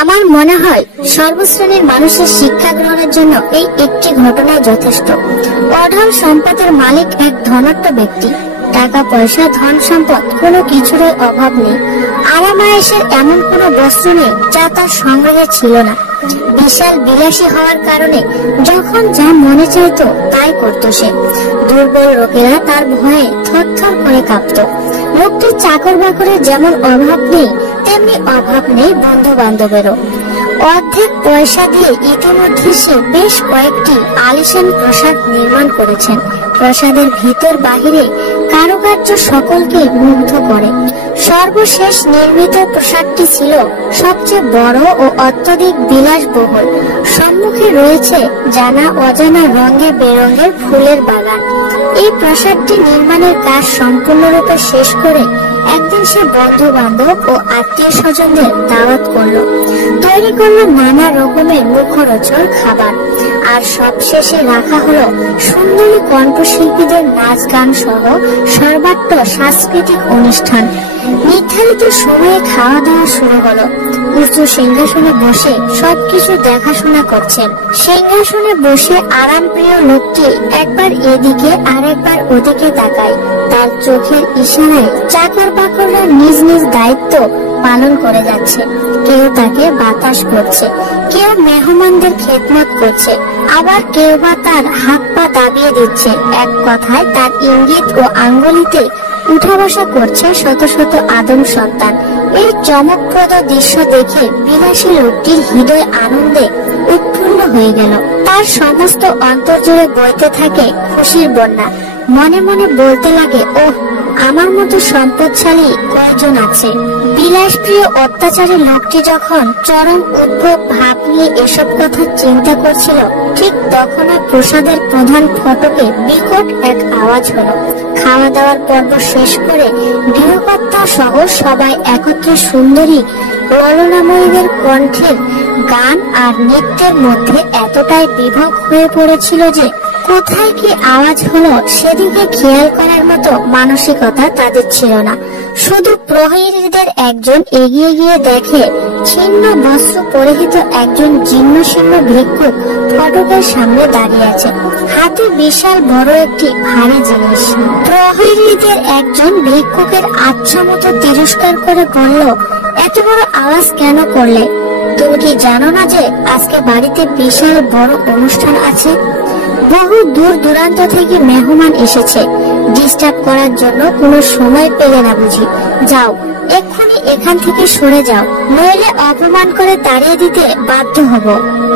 আমার মনে হয় সর্বশ্রেণীর মানুষের শিক্ষা গ্রহণের জন্য এই একটি ঘটনা যথেষ্ট। অঢল সম্পদের মালিক এক ধনাঢ্য ব্যক্তি। টাকা পয়সা ধন সম্পদ কোনো কিছুরই অভাব নেই। আরামায়েশের এমন কোনো বস্তু নেই যা তার সংগ্রহে ছিল না। বিশাল বিলাসী হওয়ার কারণে যখন যা মনে চাইতো তাই করতো সে। দুর্বল লোকেরা তার ভয়ে থরথর করে কাঁপত। লোকটির চাকর বাকরের যেমন অভাব নেই, তেমনি অভাব নেই বন্ধু বান্ধবেরও। অর্ধেক পয়সা দিয়ে ইতিমধ্যে সে বেশ কয়েকটি আলিশান প্রাসাদ নির্মাণ করেছেন। প্রাসাদের ভিতর বাহিরে কারুকার্য সকলকে মুগ্ধ করে। সর্বশেষ নির্মিত প্রাসাদটি ছিল সবচেয়ে বড় ও অত্যধিক বিলাসবহুল। সম্মুখে রয়েছে জানা অজানা রঙে বেরঙের ফুলের বাগান। এই প্রাসাদটি নির্মাণের কাজ সম্পূর্ণরূপে শেষ করে একদিন সে বন্ধু বান্ধব ও আত্মীয় স্বজনদের দাওয়াত করলো। তৈরি করলো নানা রকমের মুখরোচক খাবার। আর সবশেষে রাখা হলো সুন্দরী কণ্ঠশিল্পীদের নাচ গান সহ সর্বাত্ম সাংস্কৃতিক অনুষ্ঠান। নির্ধারিত সময়ে খাওয়া দাওয়া শুরু হলো। উঁচু সিংহাসনে বসে সবকিছু দেখাশোনা করছেন। সিংহাসনে বসে আরামপ্রিয় লোকটি একবার এদিকে আর একবার ওদিকে তাকায়। তার চোখের ইশারায় চাকর বাকররা নিজ নিজ দায়িত্ব পালন করে যাচ্ছে। কেউ তাকে বাতাস করছে, কেউ মেহমানদের খেদমত করছে, আবার কেউ বা তার হাত পা দাবিয়ে দিচ্ছে। এক কথায় তার ইঙ্গিত ও আঙ্গুলিতে উঠা বসা করছে শত শত আদম সন্তান। এই চমকপ্রদ দৃশ্য দেখে বিলাসী লোকটির হৃদয় আনন্দে উৎফুল্ল হয়ে গেল। তার সমস্ত অন্তর জুড়ে বইতে থাকে খুশির বন্যা। মনে মনে বলতে লাগে, ওহ, আমার মতো সম্পদশালী কয়জন আছে। বিলাসপ্রিয় অত্যাচারী লোকটি যখন চরম উদ্ভব ভাব নিয়ে এসব কথা চিন্তা করছিল, ঠিক তখন প্রসাদের প্রধান ফটকে বিকট এক আওয়াজ হলো। খাওয়া দাওয়ার পর্ব শেষ করে গৃহকর্তা সহ সবাই একত্রে সুন্দরী ললনাময়ীদের কণ্ঠের গান আর নৃত্যের মধ্যে এতটাই বিভোগ হয়ে পড়েছিল যে কোথায় কি আওয়াজ হলো সেদিকে খেয়াল করার মতো মানসিকতা তাদের ছিল না। শুধু প্রহরীদের একজন এগিয়ে গিয়ে দেখে ছিন্ন বস্ত্র পরিহিত একজন জীর্ণ শীর্ণ ভিক্ষুক ফটকের সামনে দাঁড়িয়ে আছে, হাতে বিশাল বড় একটি ভারী জিনিস। প্রহরীদের একজন ভিক্ষুকের আচ্ছা মতো তিরস্কার করে বলল, এত বড় আওয়াজ কেন করলে? তুমি কি জানো না যে আজকে বাড়িতে বিশাল বড় অনুষ্ঠান আছে? বহু দূর দূরান্ত থেকে মেহমান এসেছে। ডিস্টার্ব করার জন্য কোনো সময় পেলে না বুঝি? যাও, এক্ষুনি এখান থেকে সরে যাও, নইলে অপমান করে তাড়িয়ে দিতে বাধ্য হব।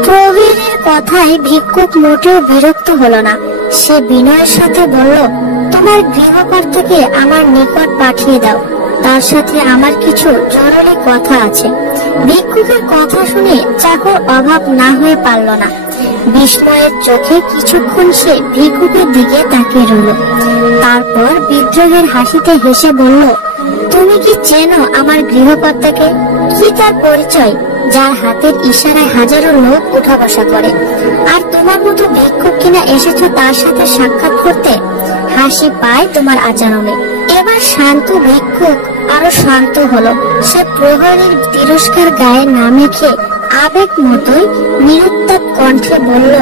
প্রহরীর কথায় ভিক্ষুক মোটেও বিরক্ত হলো না। সে বিনয়ের সাথে বলল, তোমার গৃহকর্তাকে আমার নিকট পাঠিয়ে দাও, তার সাথে আমার কিছু জরুরি কথা আছে। ভিক্ষুকের কথা শুনে চাকর অভাব না হয়ে পারল না। বিস্ময়ের চোখে কিছুক্ষণ সে ভিক্ষুকের দিকে তাকিয়ে রইল। তারপর বিদ্রোহের হাসিতে হেসে বলল, তুমি কি চেনো আমার গৃহকর্তাকে? কি তার পরিচয়, যার হাতের ইশারায় হাজারো লোক উঠা বসা করে? আর তোমার মতো ভিক্ষুক কিনা এসেছো তার সাথে সাক্ষাৎ করতে? হাসি পায় তোমার আচরণে। এবার শান্ত ভিক্ষুক আরো শান্ত হলো। সে প্রহরীর তিরস্কার গায়ে না মেখে আবেগ মতোই নিরুত্তাপ কণ্ঠে বলল,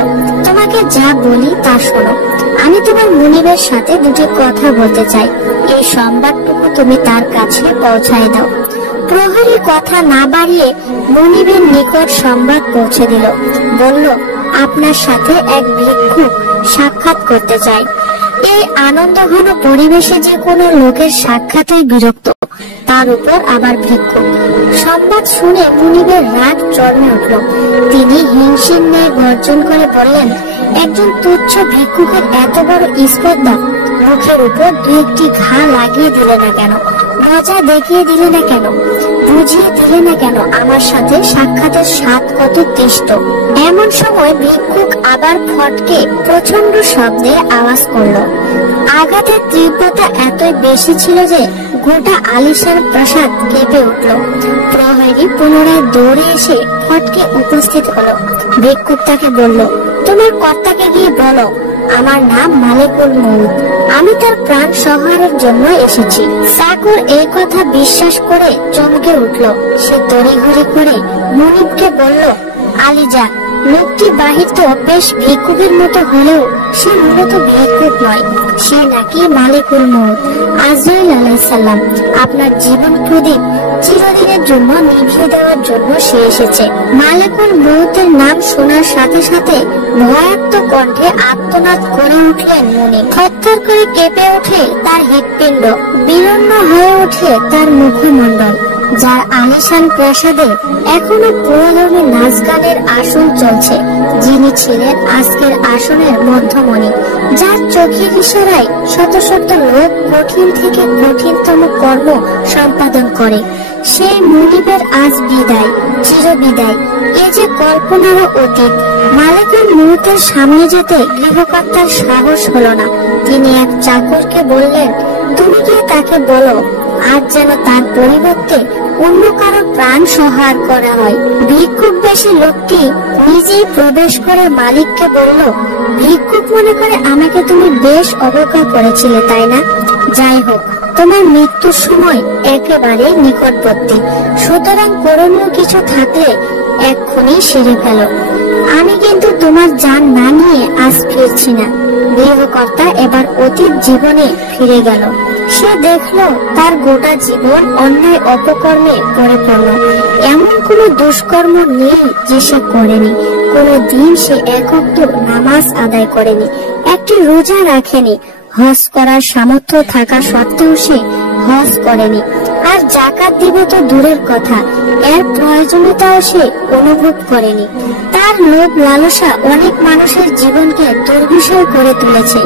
তোমাকে যা বলি তা শোনো। আমি তোমার মুনিবের সাথে দুটি কথা বলতে চাই। এই সংবাদটুকু তুমি তার কাছে পৌঁছায় দাও। প্রহরী কথা না বাড়িয়ে মুনিবের নিকট সংবাদ পৌঁছে দিল। বলল, আপনার সাথে এক ভিক্ষুক সাক্ষাৎ করতে চাই। এই আনন্দঘন পরিবেশে যে কোনো লোকের সাক্ষাৎই বিরক্ত, তার উপর আবার ভিক্ষুক। সংবাদ শুনে মুনিবের রাগ চড়মে উঠল। তিনি হিংসের ন্যায় গর্জন করে বললেন, একজন তুচ্ছ ভিক্ষুকের এত বড় স্পর্ধা! মুখের উপর দু একটি ঘা লাগিয়ে দিলে না কেন? মজা দেখিয়ে দিলে না কেন? বুঝিয়ে দিলে না কেন আমার সাথে সাক্ষাতের স্বাদ কত তেষ্ট? এমন সময় ভিক্ষুক আবার ফটকে প্রচন্ড শব্দে আওয়াজ করলো। আঘাতের তীব্রতা এতই বেশি ছিল যে গোটা আলিশান প্রাসাদ কেঁপে উঠল। প্রহরী পুনরায় দৌড়ে এসে ফটকে উপস্থিত হলো। ভিক্ষুক তাকে বলল, তোমার কর্তাকে গিয়ে বলো আমার নাম মালিকুল মউত। আমি তার প্রাণ সংহারের জন্য এসেছি। চাকর এই কথা বিশ্বাস করে চমকে উঠল। সে তড়িঘড়ি করে মুনিবকে বলল, আলিজা, লোকটি বাহির তো বেশ ভিক্ষুকের মতো হলেও সে মূলত ভিক্ষুক নয়, সে নাকি মালিকুল মউত, আজরাইল আলাইহিস সালাম। আপনার জীবন প্রদীপ চিরদিনের জন্য নিভিয়ে দেওয়ার জন্য সে এসেছে। মালিকুল মউতের নাম শোনার সাথে সাথে ভয়ার্ত কণ্ঠে আর্তনাদ করে উঠলেন মুনিব। থরথর করে কেঁপে ওঠে তার হৃৎপিণ্ড, বিরন্ন হয়ে ওঠে তার মুখমণ্ডল। যার আলিশান প্রাসাদে এখনো পুরোদমে নাচ গানের আসন চলছে, যিনি ছিলেন আজকের আসনের মধ্যমণি, যার চোখের ইশারায় শত শত লোক কঠিন থেকে কঠিনতম কর্ম সম্পাদন করে, সেই মুনিবের আজ বিদায়, চিরবিদায়। এ যে কল্পনারও অতীত। মালিকুল মউতের সামনে যেতে গৃহকর্তার সাহস হলো না। তিনি এক চাকরকে বললেন, তুমি গিয়ে তাকে বলো আজ যেন তার পরিবর্তে অন্য কারো প্রাণ সংহার করা হয়। ভিক্ষুক বেশি লোকটি নিজেই প্রবেশ করে মালিককে বলল, ভিক্ষুক মনে করে আমাকে তুমি বেশ অবজ্ঞা করেছিলে, তাই না? যাই হোক, তোমার মৃত্যুর সময় একেবারে নিকটবর্তী, সুতরাং করণীয় কিছু থাকলে এক্ষুনি সেরে ফেলো। আমি কিন্তু তোমার জান না নিয়ে আজ ফিরছি না। গৃহকর্তা এবার অতীত জীবনে ফিরে গেল। সে দেখল তার গোটা জীবন অন্যায় অপকর্মে পড়ে পড়ল। এমন কোন দুষ্কর্ম নেই যে সে করেনি। কোনো দিন সে একক নামাজ আদায় করেনি, একটি রোজা রাখেনি, হজ করার সামর্থ্য থাকা সত্ত্বেও সে হজ করেনি। আর যাকাত দিবে তো দূরের কথা, এর প্রয়োজনীয়তাও সে অনুভব করেনি। তার লোভ লালসা অনেক মানুষের জীবনকে দুর্বিষহ করে তুলেছে,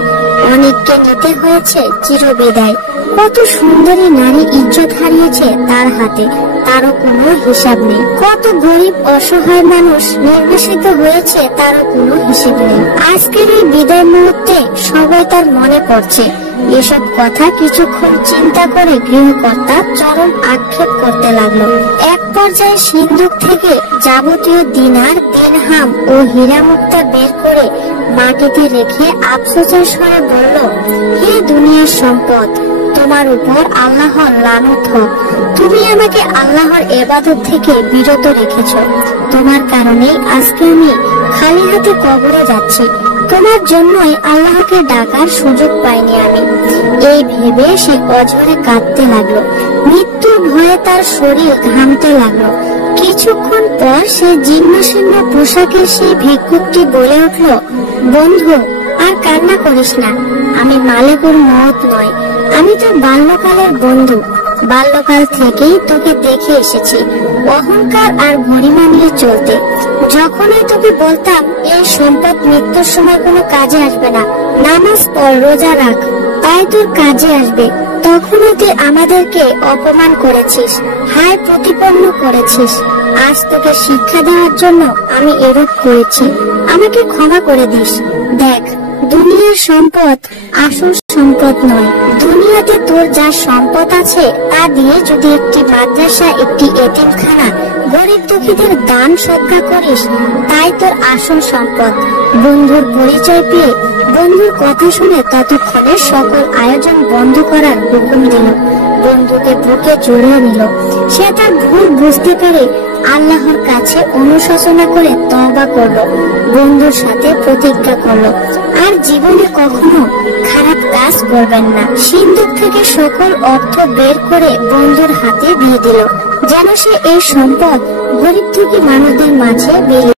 অনেককে নিতে হয়েছে চিরবিদায়। কত সুন্দরী নারী ইজ্জত হারিয়েছে তার হাতে, তারও কোনো হিসাব নেই। কত গরিব অসহায় মানুষ নির্বাসিত হয়েছে, তারও কোনো হিসেব নেই। আজকের এই বিদায় মুহূর্তে সবাই তার মনে পড়ছে। এসব কথা কিছুক্ষণ চিন্তা করে গৃহকর্তা চরম আক্ষেপ করতে লাগলো। এক পর্যায়ে সিন্ধুক থেকে যাবতীয় দিনার, দিরহাম ও হীরা মুক্তা বের করে মাটিতে রেখে আফসোসের স্বরে বলল, হে দুনিয়ার সম্পদ, তোমার উপর আল্লাহর লানত হোক। তুমি আমাকে আল্লাহর ইবাদত থেকে বিরত রেখেছ। তোমার কারণেই আজকে আমি খালি হাতে কবরে যাচ্ছি। তোমার জন্যই আল্লাহকে ডাকার সুযোগ পাইনি আমি। এই ভেবে সে অঝরে কাঁদতে লাগলো। মৃত্যুর ভয়ে তার শরীর ঘামতে লাগলো। কিছুক্ষণ পর সে জীর্ণশীর্ণ পোশাকের সেই ভিক্ষুকটি বলে উঠল, বন্ধু, আর কান্না করিস না। আমি মালিকুল মউত নয়, আমি তো বাল্যকালের বন্ধু। বাল্যকাল থেকেই তোকে দেখে এসেছি অহংকার আর গরিমা নিয়ে চলতে। যখনই তোকে বলতাম এই সম্পদ মৃত্যুর সময় কোনো কাজে আসবে না, নামাজ পড়, রোজা রাখ, তাই তোর কাজে আসবে, তখনও তুই আমাদেরকে অপমান করেছিস, হায় প্রতিপন্ন করেছিস। আজ তোকে শিক্ষা দেওয়ার জন্য আমি এরূপ করেছি, আমাকে ক্ষমা করে দিস। দেখ, দুনিয়ার সম্পদ আসল সম্পদ নয়। দুনিয়াতে তোর যা সম্পদ আছে তা দিয়ে যদি একটি মাদ্রাসা, একটি এতিমখানা, গরিব দুঃখীদের দান সদকা করিস, তাই তোর আসল সম্পদ। বন্ধুর পরিচয় পেয়ে, বন্ধুর কথা শুনে ততক্ষণে সকল আয়োজন বন্ধ করার হুকুম দিল। বন্ধুকে বুকে জড়িয়ে নিল। সে তার ভুল বুঝতে পেরে আল্লাহর কাছে অনুশোচনা করে তওবা করলো, বন্ধুর সাথে প্রতিজ্ঞা করলো আর জীবনে কখনো খারাপ কাজ করবেন না। সিন্ধুক থেকে সকল অর্থ বের করে বন্ধুর হাতে দিয়ে দিল, যেন সে এই সম্পদ গরিব দুঃখী মানুষদের মাঝে বিলিয়ে